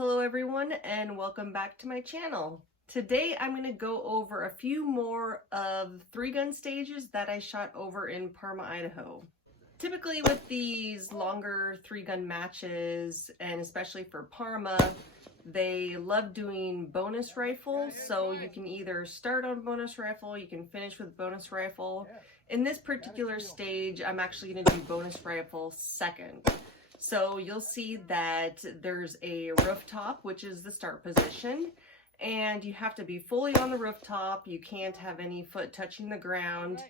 Hello everyone and welcome back to my channel. Today I'm going to go over a few more of 3-gun stages that I shot over in Parma, Idaho. Typically with these longer 3-gun matches, and especially for Parma, they love doing bonus rifle, so you can either start on bonus rifle, you can finish with bonus rifle. In this particular stage, I'm actually going to do bonus rifle second. So you'll see that there's a rooftop, which is the start position, and you have to be fully on the rooftop. You can't have any foot touching the ground.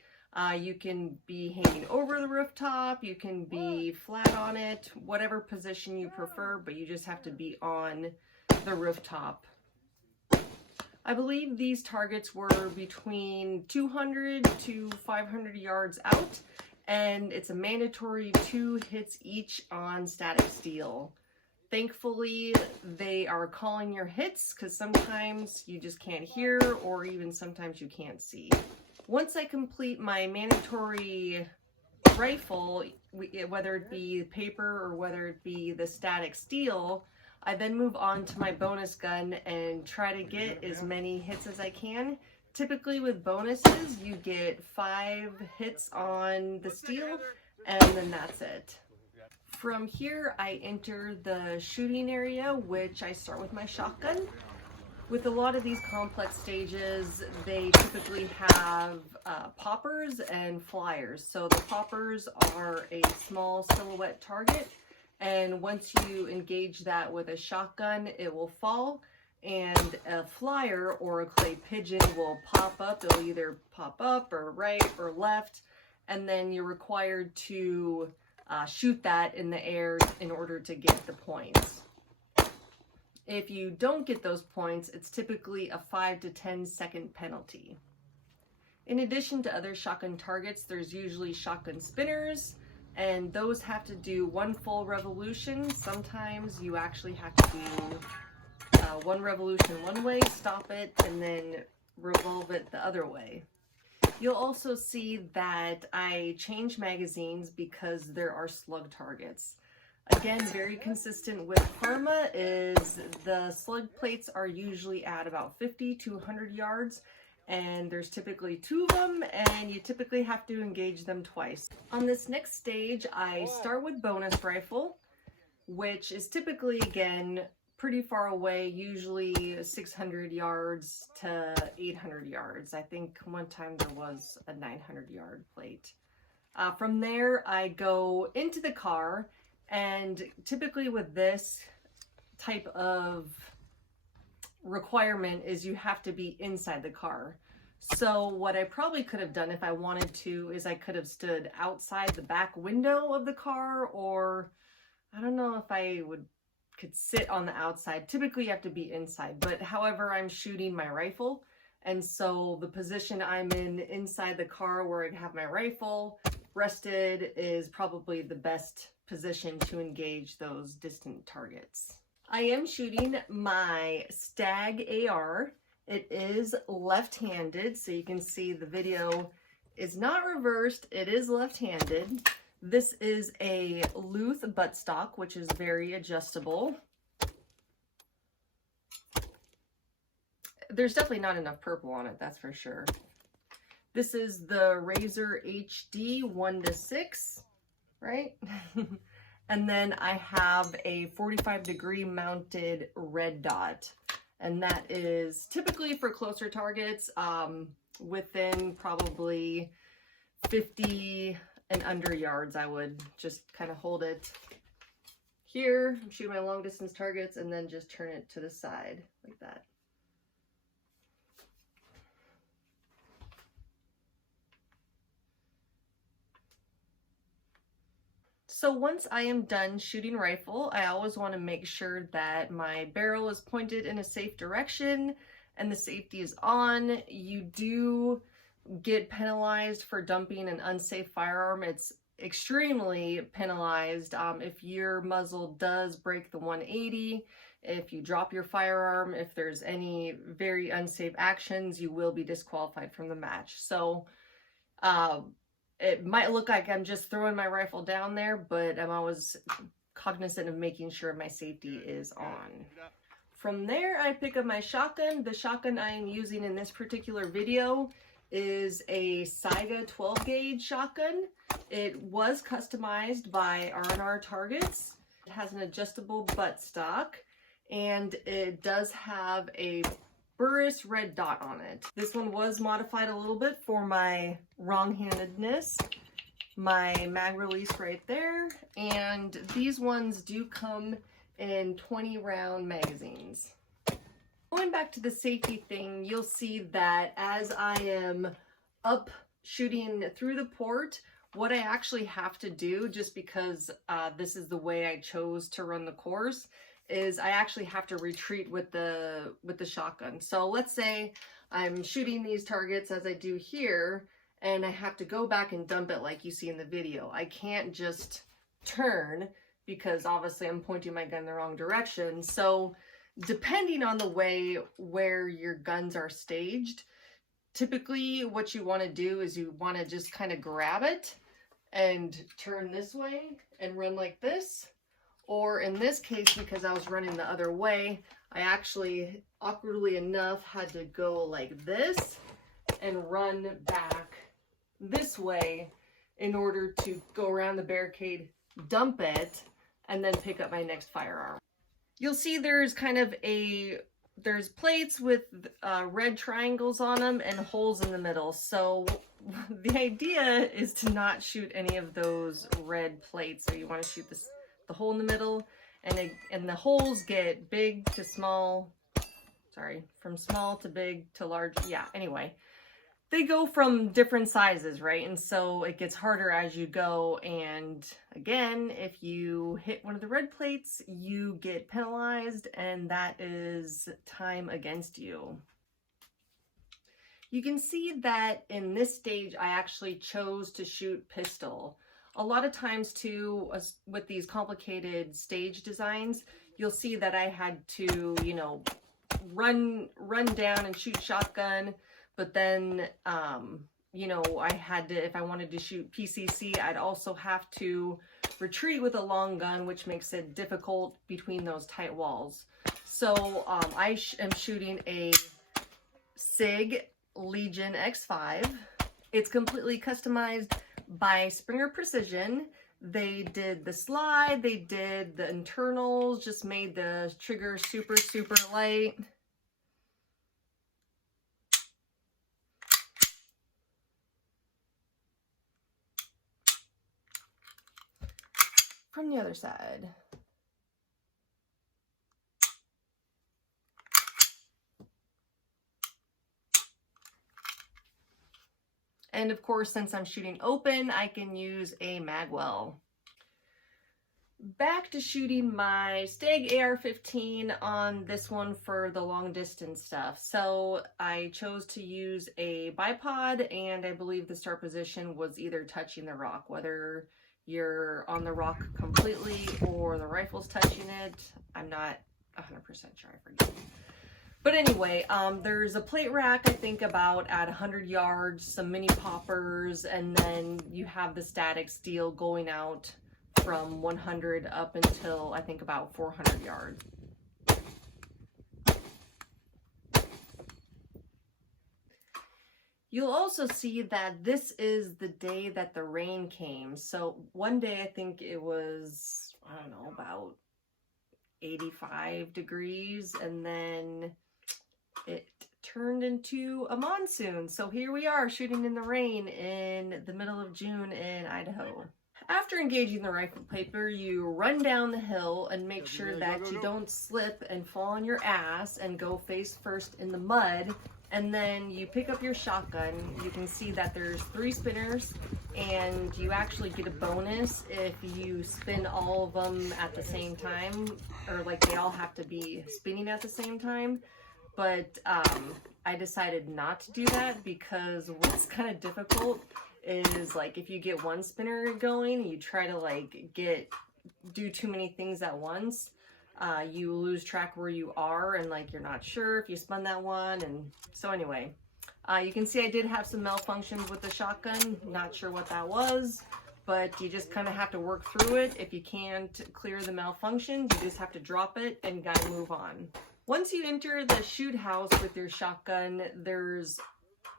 You can be hanging over the rooftop, you can be flat on it, whatever position you prefer, but you just have to be on the rooftop. I believe these targets were between 200 to 500 yards out. And it's a mandatory 2 hits each on static steel. Thankfully, they are calling your hits because sometimes you just can't hear, or even sometimes you can't see. Once I complete my mandatory rifle, whether it be paper or whether it be the static steel, I then move on to my bonus gun and try to get as many hits as I can. Typically with bonuses, you get 5 hits on the steel, and then that's it. From here, I enter the shooting area, which I start with my shotgun. With a lot of these complex stages, they typically have poppers and flyers. So the poppers are a small silhouette target, and once you engage that with a shotgun, it will fall. And a flyer or a clay pigeon will pop up. It'll either pop up or right or left, and then you're required to shoot that in the air in order to get the points. If you don't get those points, it's typically a 5 to 10 second penalty. In addition to other shotgun targets, there's usually shotgun spinners, and those have to do 1 full revolution. Sometimes you actually have to do 1 revolution one way, stop it, and then revolve it the other way. You'll also see that I change magazines because there are slug targets. Again, very consistent with Parma is the slug plates are usually at about 50 to 100 yards, and there's typically 2 of them, and you typically have to engage them twice. On this next stage, I start with bonus rifle, which is typically, again, pretty far away, usually 600 yards to 800 yards. I think one time there was a 900-yard plate. From there, I go into the car, and typically with this type of requirement is you have to be inside the car. So what I probably could have done if I wanted to is I could have stood outside the back window of the car, or I don't know if I could sit on the outside. Typically you have to be inside, but however, I'm shooting my rifle, and so the position I'm in inside the car where I have my rifle rested is probably the best position to engage those distant targets. I am shooting my Stag AR. It is left-handed, so you can see the video is not reversed, it is left-handed. This is a Luth buttstock, which is very adjustable. There's definitely not enough purple on it, that's for sure. This is the Razor HD 1:6, right? And then I have a 45-degree mounted red dot. And that is typically for closer targets, within probably 50 and under yards. I would just kind of hold it here, shoot my long distance targets, and then just turn it to the side like that. So once I am done shooting rifle, I always want to make sure that my barrel is pointed in a safe direction and the safety is on. You do get penalized for dumping an unsafe firearm. It's extremely penalized if your muzzle does break the 180, if you drop your firearm, if there's any very unsafe actions, you will be disqualified from the match. So it might look like I'm just throwing my rifle down there, but I'm always cognizant of making sure my safety is on. From there, I pick up my shotgun. The shotgun I am using in this particular video is a Saiga 12 gauge shotgun. It was customized by R&R Targets. It has an adjustable buttstock, and it does have a Burris red dot on it. This one was modified a little bit for my wrong-handedness. My mag release right there, and these ones do come in 20 round magazines. Going back to the safety thing, you'll see that as I am up shooting through the port, what I actually have to do, just because this is the way I chose to run the course, is I actually have to retreat with the shotgun. So let's say I'm shooting these targets as I do here, and I have to go back and dump it like you see in the video. I can't just turn because obviously I'm pointing my gun the wrong direction. So depending on the way where your guns are staged, typically what you want to do is you want to just kind of grab it and turn this way and run like this. Or in this case, because I was running the other way, I actually, awkwardly enough, had to go like this and run back this way in order to go around the barricade, dump it, and then pick up my next firearm. You'll see there's kind of there's plates with red triangles on them and holes in the middle. So the idea is to not shoot any of those red plates. So you want to shoot the hole in the middle, and the holes get big to small, sorry, from small to big to large. Yeah, anyway. They go from different sizes, right? And so it gets harder as you go. And again, if you hit one of the red plates, you get penalized, and that is time against you. You can see that in this stage, I actually chose to shoot pistol. A lot of times too, with these complicated stage designs, you'll see that I had to, you know, run down and shoot shotgun. But then, you know, I had to, if I wanted to shoot PCC, I'd also have to retreat with a long gun, which makes it difficult between those tight walls. So I am shooting a SIG Legion X5. It's completely customized by Springer Precision. They did the slide, they did the internals, just made the trigger super, super light. From the other side. And of course, since I'm shooting open, I can use a magwell. Back to shooting my Stag AR-15 on this one for the long distance stuff. So I chose to use a bipod, and I believe the start position was either touching the rock, whether you're on the rock completely or the rifle's touching it. I'm not 100% sure, I forget. But anyway, there's a plate rack, I think about at 100 yards, some mini poppers, and then you have the static steel going out from 100 up until I think about 400 yards. You'll also see that this is the day that the rain came. So one day I think it was, I don't know, about 85 degrees, and then it turned into a monsoon. So here we are shooting in the rain in the middle of June in Idaho. After engaging the rifle paper, you run down the hill and make sure that you don't slip and fall on your ass and go face first in the mud. And then you pick up your shotgun. You can see that there's 3 spinners, and you actually get a bonus if you spin all of them at the same time, or like they all have to be spinning at the same time. But I decided not to do that because what's kind of difficult is like if you get one spinner going, you try to like do too many things at once. You lose track where you are, and like you're not sure if you spun that one. And so anyway, you can see I did have some malfunctions with the shotgun. Not sure what that was, but you just kind of have to work through it. If you can't clear the malfunctions, you just have to drop it and gotta move on. Once you enter the shoot house with your shotgun, there's,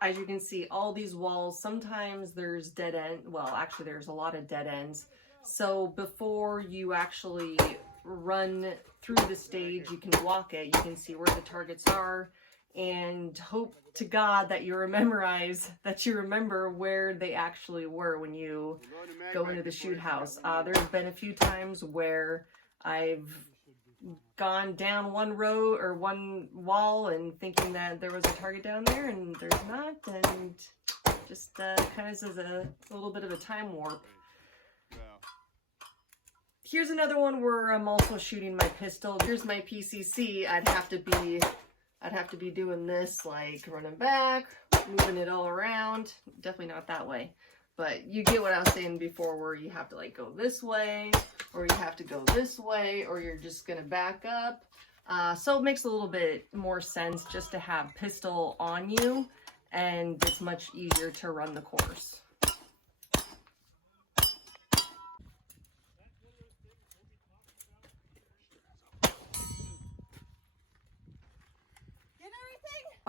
as you can see, all these walls. Sometimes there's dead end. Well, actually there's a lot of dead ends. So before you actually run through the stage, you can walk it, you can see where the targets are, and hope to God that you remember where they actually were when you go into the shoot house. There's been a few times where I've gone down one row or one wall and thinking that there was a target down there, and there's not, and just kind of is a little bit of a time warp. Here's another one where I'm also shooting my pistol. Here's my PCC. I'd have to be doing this, like running back, moving it all around. Definitely not that way, but you get what I was saying before, where you have to like go this way, or you have to go this way, or you're just gonna back up. So it makes a little bit more sense just to have pistol on you, and it's much easier to run the course.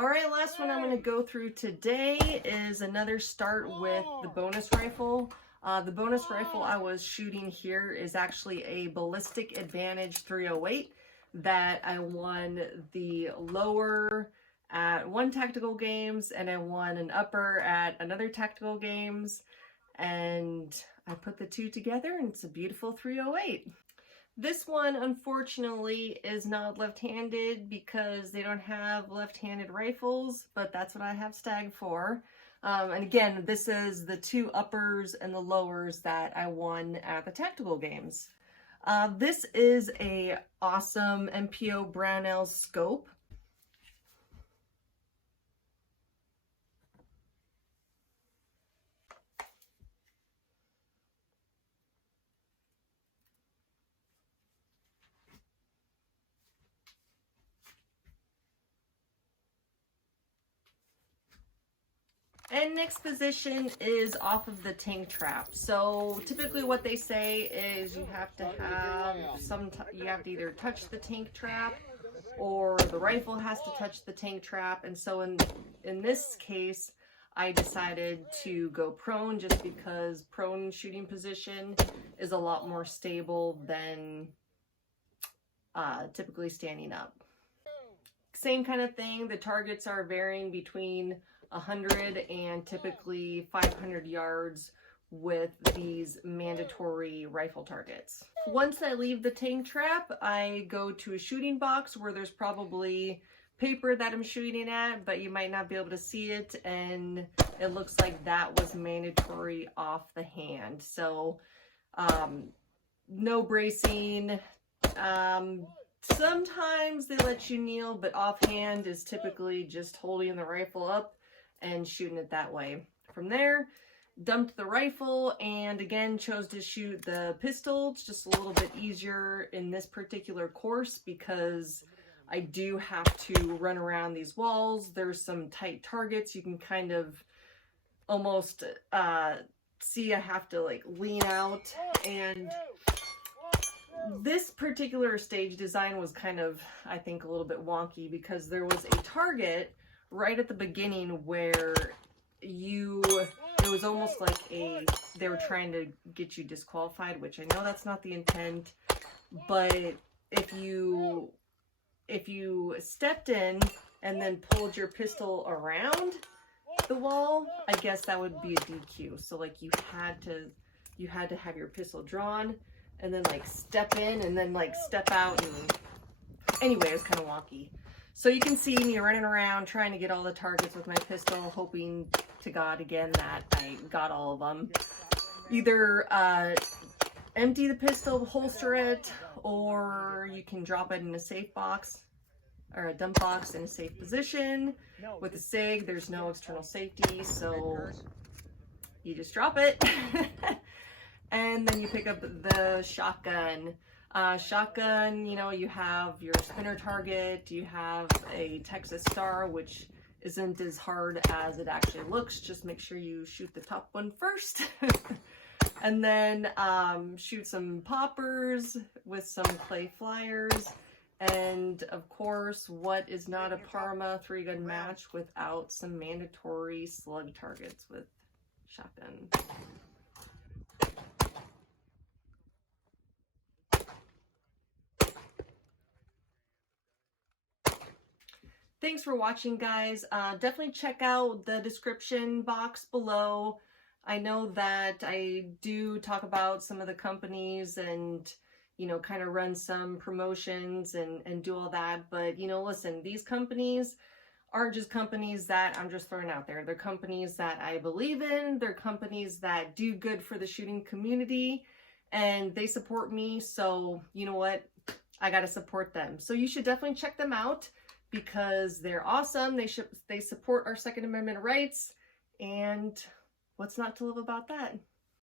Alright, last one I'm going to go through today is another start with the bonus rifle. The bonus rifle I was shooting here is actually a Ballistic Advantage 308 that I won the lower at one Tactical Games, and I won an upper at another Tactical Games, and I put the two together and it's a beautiful 308. This one, unfortunately, is not left-handed because they don't have left-handed rifles, but that's what I have Stag for. And again, this is the two uppers and the lowers that I won at the Tactical Games. This is a awesome MPO Brownell scope. And next position is off of the tank trap. So typically what they say is you have to have you have to either touch the tank trap or the rifle has to touch the tank trap. And so in this case, I decided to go prone just because prone shooting position is a lot more stable than typically standing up. Same kind of thing, the targets are varying between 100 and typically 500 yards with these mandatory rifle targets. Once I leave the tank trap, I go to a shooting box where there's probably paper that I'm shooting at, but you might not be able to see it, and it looks like that was mandatory off the hand. So no bracing. Sometimes they let you kneel, but offhand is typically just holding the rifle up and shooting it that way. From there, dumped the rifle and again chose to shoot the pistol. It's just a little bit easier in this particular course because I do have to run around these walls. There's some tight targets. You can kind of almost see I have to like lean out, and this particular stage design was kind of, I think, a little bit wonky because there was a target right at the beginning where it was almost like they were trying to get you disqualified, which I know that's not the intent, but if you stepped in and then pulled your pistol around the wall, I guess that would be a DQ. So like you had to have your pistol drawn and then like step in and then like step out, and anyway, it was kind of wonky. So you can see me running around trying to get all the targets with my pistol, hoping to God again that I got all of them. Either empty the pistol, holster it, or you can drop it in a safe box or a dump box in a safe position. With a SIG, there's no external safety, so you just drop it. And then you pick up the shotgun. Shotgun, you know, you have your spinner target, you have a Texas Star, which isn't as hard as it actually looks. Just make sure you shoot the top one first. And then shoot some poppers with some clay flyers. And of course, what is not a Parma 3-gun match without some mandatory slug targets with shotgun. Thanks for watching, guys. Definitely check out the description box below. I know that I do talk about some of the companies and, you know, kind of run some promotions and do all that. But, you know, listen, these companies aren't just companies that I'm just throwing out there. They're companies that I believe in. They're companies that do good for the shooting community, and they support me. So, you know what? I got to support them. So you should definitely check them out, because they're awesome. They support our Second Amendment rights, and what's not to love about that?